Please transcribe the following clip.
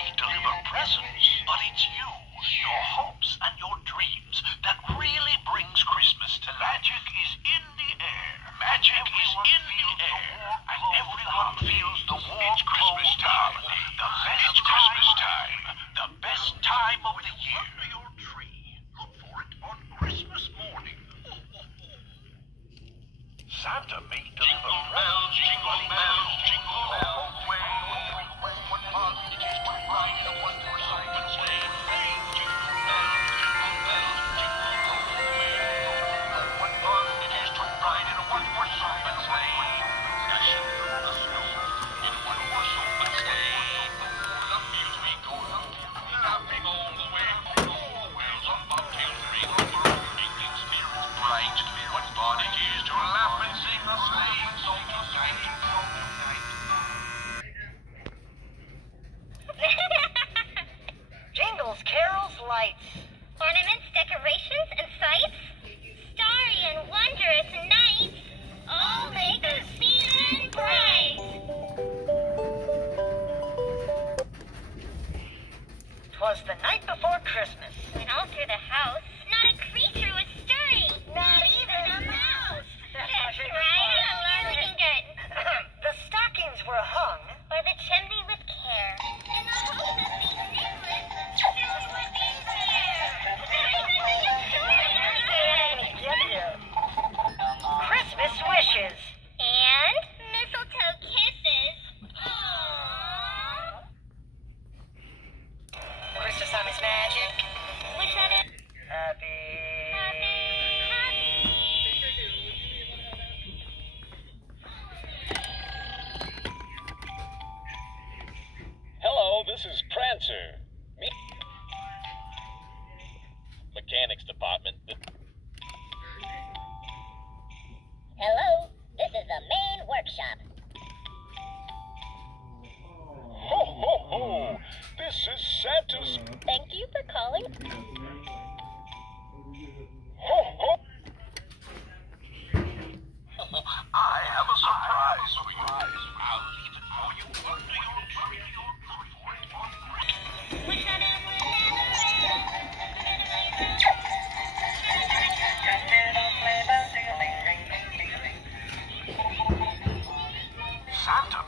may deliver presents, but it's you, your hopes and your dreams that really brings Christmas to life. Magic is in the air. Magic is in the air. And everyone feels the warm. It's Christmas time. It's Christmas time. The best time of the year. Under your tree. Look for it on Christmas morning. Santa may deliver bells, jingle bells, jingle all the way. What fun it is to ride a one-horse open sleigh. Hey, jingle bells, jingle all the way. What fun it is to ride in a one-horse open sleigh. Dashing through the snow in a one-horse open sleigh. Over the fields we go, laughing all the way. Oh, bells on bobtails ring, over all ringing spirits bright. What fun it is to laugh and sing a sleighing song tonight. Jingles, carols, lights. Ornaments, decorations, and sights. Starry and wondrous nights. All make the season bright. 'Twas the night before Christmas. And all through the house, not a creature was stirring. Not even a mouse. That's right. You're looking good. The stockings were hung. Or the chimney with care. In the hope that St. Nicholas soon would be there. Get here. Christmas wishes. And mistletoe kisses. Aww. Christmas time is magic. Wish that it. Happy. Hello, this is Prancer. Me. Mechanics department. Hello, this is the main workshop. Ho, ho, ho! This is Santa's. Thank you for calling. Ho, ho! I have a surprise for you. I'll leave it for you under your tree. Wish that it would never Santa